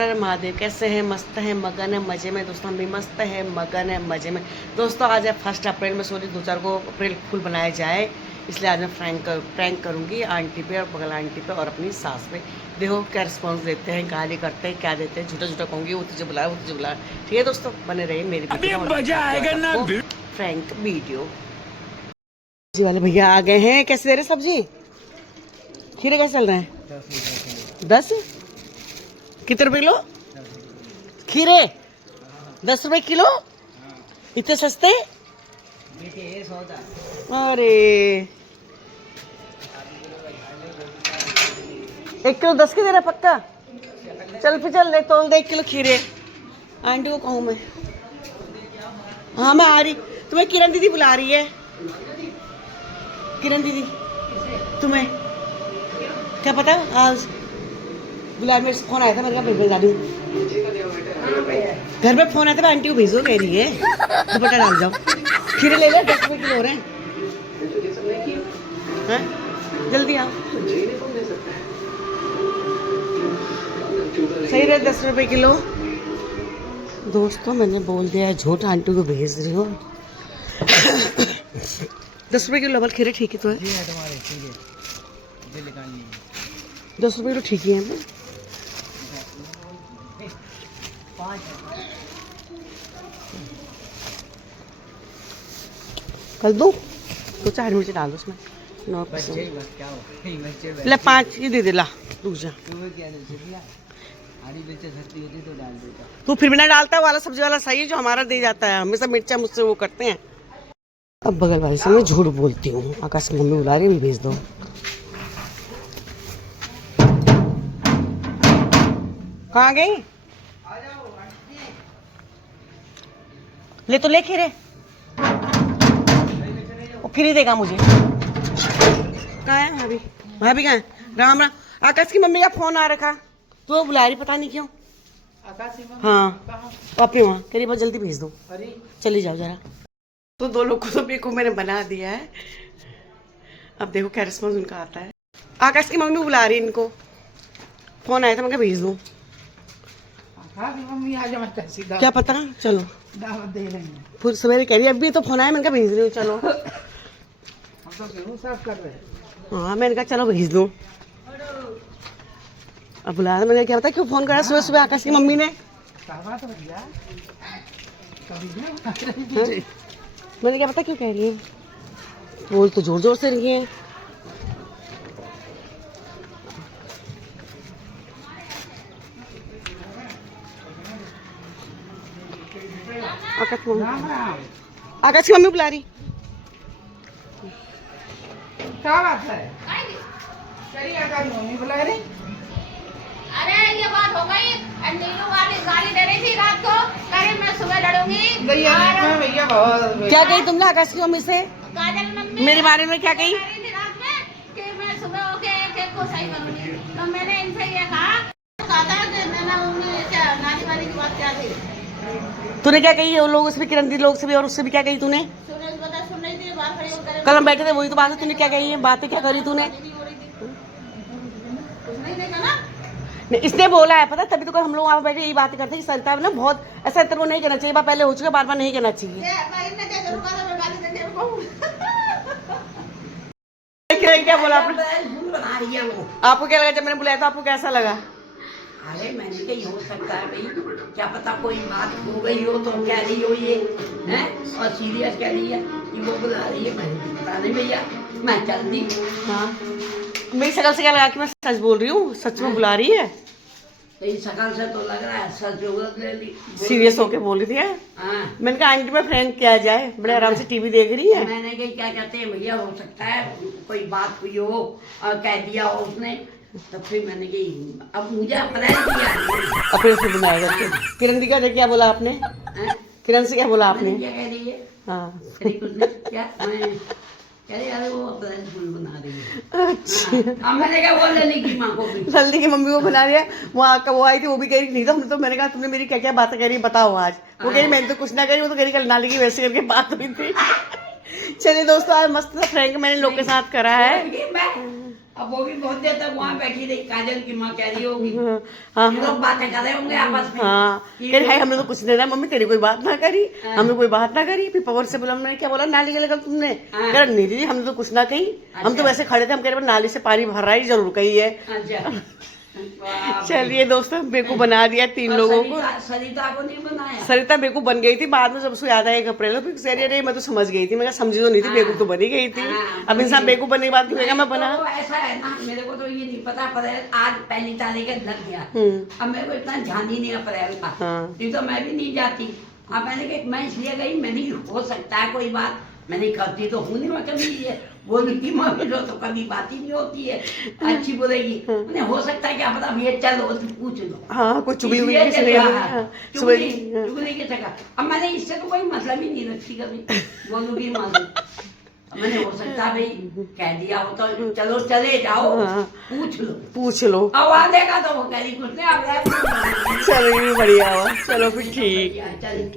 महादेव कैसे हैं? मस्त है, मगन है, मज़े में। दोस्तों हम भी मस्त है, मगन है, मज़े में। दोस्तों आज है 1 अप्रैल में, सोची 2-4 को अप्रैल फूल बनाया जाए, इसलिए आज मैं प्रैंक करूँगी आंटी पे और बगल आंटी पे और अपनी सास पे। देखो क्या रिस्पॉन्स देते हैं, गाली करते हैं, क्या देते हैं। झूठा झूठा कहूँगी, वो तुझे बुलाया, वो तुझे बुलाया। ठीक है दोस्तों, बने रहिए मेरी प्रैंक वीडियो। सब्जी वाले भैया आ गए हैं। कैसे दे रहे सब्जी? खीरे कैसे चल रहे हैं? 10 कितने रुपए किलो खीरे? 10 रुपए किलो? इतने सस्ते? अरे 1 किलो 10 के दे रहा पक्का? चल फिर चल ले, तोल दे 1 किलो खीरे। आंटी को कहूँ मैं? हाँ मैं आ रही। तुम्हें किरण दीदी बुला रही है। किरण दीदी तुम्हें क्या पता? आज बुला, मेरे फोन आया था, मैंने कहा भेज डालू। घर में फोन आया था, आंटी को भेजो कह रही है। दुपट्टा डाल जाओ। खीरे ले ले, 10 रुपए किलो हो रहे हैं। जल्दी आओ। सही रहे 10 रुपए किलो। दोस्तों मैंने बोल दिया है झूठ, आंटी को भेज रही हूँ। 10 रुपए किलो खीरे ठीक ही तो है। 10 रुपए किलो ठीक ही है। कर दो तो 4 मिर्च डाल दो उसमें। 9% ले 5 ही दे दे ला दूसरा। तू फिर भी ना डालता वाला सब्जी वाला सही है, जो हमारा दे जाता है। हमेशा मिर्चा मुझसे वो करते हैं। अब बगल वाले से मैं झूठ बोलती हूँ। आकाश की मम्मी बुला रही है, भेज दो। कहाँ गई? ले तो ले खीरे, वो फ्री देगा मुझे। कहाँ है भाभी? भाभी कहाँ है? राम राम। आकाश की मम्मी का फोन आ रखा, तो वो बुला रही, पता नहीं क्यों। आकाश की मम्मी? हाँ अपने वहाँ कह रही, बहुत जल्दी भेज दो। चली जाओ जरा। तो 2 लोग को तो बेको मैंने बना दिया है। अब देखो क्या रिस्पॉन्स उनका आता है। आकाश की मम्मी बुला रही है, इनको फोन आया था, मैं भेज दूँ। मम्मी आज सीधा क्या पता, चलो दावत दे रही है। फिर सवेरे कह रही अभी तो फोन आया, मैंने कहा भेज रही हूँ। चलो हम तो साफ कर रहे हैं। हाँ मैंने कहा चलो भेज दूँ। अब बुलाया, मैंने क्या पता क्यों फोन करा सुबह सुबह आकाश की मम्मी ने। मैंने क्या पता क्यों कह रही है। बोल तो जोर जोर से रही है। आकाश की मम्मी बुला रही। क्या बात है? आकाश की मम्मी बुला रही। अरे ये बात हो गई। नीलू वाली गाली दे रही थी रात को, कह मैं सुबह लड़ूंगी। भैया क्या कही तुमने आकाश की मम्मी से? काजल मम्मी मेरे बारे में क्या कही? रात में कि मैं सुबह होके एक को सही करूंगी। तो मैंने इनसे ये कहा था कि क्या नानी वाली की बात क्या थी? तूने क्या कही? वो लोग उसमें किरण दी लोग से भी और उससे भी क्या कही तूने? सुन रही थी बात। कल हम बैठे थे, वही तो बात है। तूने क्या कही है? बातें क्या करी तूने? नहीं, इसने बोला है पता, तभी तो हम लोग वहाँ बैठे यही बातें करते हैं कि सरिता ना बहुत ऐसा तेरे को नहीं कहना चाहिए। बार पहले हो चुका, बार बार नहीं कहना चाहिए। क्या बोला आपने? आपको क्या लगा जब मैंने बुलाया था? आपको कैसा लगा? अरे मैंने कही हो सकता है भाई, क्या पता कोई बात हो गई हो तो कह रही हो ये हैं, और सीरियस कह रही है कि वो बुला रही है। मैंने पता नहीं भैया, मैं चल दी। हाँ मेरी शक्ल से क्या लगा कि मैं सच बोल रही हूँ? सच में बुला रही है? तेरी शक्ल से तो लग रहा है सच जरूरत ले ली। सीरियस होके बोल रही थी। हाँ मैंने कहा आंटी में फ्रेंक किया जाए, बड़े आराम से टीवी देख रही है। मैंने कही क्या कहते हैं भैया, हो सकता है कोई बात हुई हो और कह दिया हो उसने, तो फिर मैंने कही अब मुझे अप्रैल किया। अपने से बुलाया करके। किरण दी क्या बोला आपने? किरण से क्या बोला आपने? क्या कह रही है? हाँ क्या कह रही है? वो अप्रैल फूल बना रही है। अच्छा मैंने क्या बोल लल्ली की माँ को भी, लल्ली की मम्मी को बना रही है। वो आई थी, वो भी कह रही नहीं तो। तो मैंने कहा तुमने मेरी क्या क्या बातें करी बताओ आज। वो कह रही मैंने तो कुछ ना करी, वो तो कह रही कल नाली की वैसे करके बात हुई थी। चलिए दोस्तों आज मस्त सा फ्रैंक मैंने लोग के साथ करा है। अब वो भी बहुत देर तक वहाँ बैठी रही, काजल की माँ कह रही होगी, हाँ ये लोग बातें कर रहे होंगे आपस में। हाँ कि कह रही भाई हमने तो कुछ नहीं ना मम्मी, तेरी कोई बात ना करी, हमने कोई बात ना करी। फिर पवन से बोला, मैंने क्या बोला नाली के लगा तुमने? कह रहा नहीं दीदी हमने तो कुछ ना कही, हम तो वैसे खड़े थे, हम कह रहे नाली से पानी भर रहा है, जरूर कही है। अच्छा वाह। चलिए दोस्तों, बेकू बना दिया 3 लोगों को। सरिता को नहीं बनाया? सरिता बेकू बन गई थी बाद में, जब उसको याद आया 1 अप्रैल को, फिर अरे मैं तो समझ गई थी, मैं समझी तो नहीं थी, बेकू तो बनी गई थी। अब इंसान बेकू बनने के बाद क्यों मैं बना। तो ऐसा है ना, मेरे को तो ये नहीं पता, पर आज 1 तारीख लग गया, अब मेरे को इतना ध्यान ही नहीं अप्रैल का, नहीं तो मैं भी नहीं जाती। अब मैंने कहा मैं इसलिए गई, मैंने हो सकता है कोई बात, मैंने करती तो हूँ नहीं मैं कभी, ये बोलूँगी मम्मी जो तो कभी बात ही नहीं होती है, अच्छी बोलेगी, मैंने हो सकता है क्या पता, भैया चलो पूछ लो। हाँ कोई चुगली इसलिए वुगली चली, किसी हाँ, ने चुगली के चक्कर। अब मैंने इससे तो कोई मतलब ही नहीं रखती कभी, बोलूँगी मालूम, मैंने हो सकता भाई कह दिया हो तो चलो चले जाओ, पूछ लो। अब आने तो वो कह रही कुछ नहीं, अब चलो ये भी बढ़िया हुआ, चलो फिर ठीक। चलिए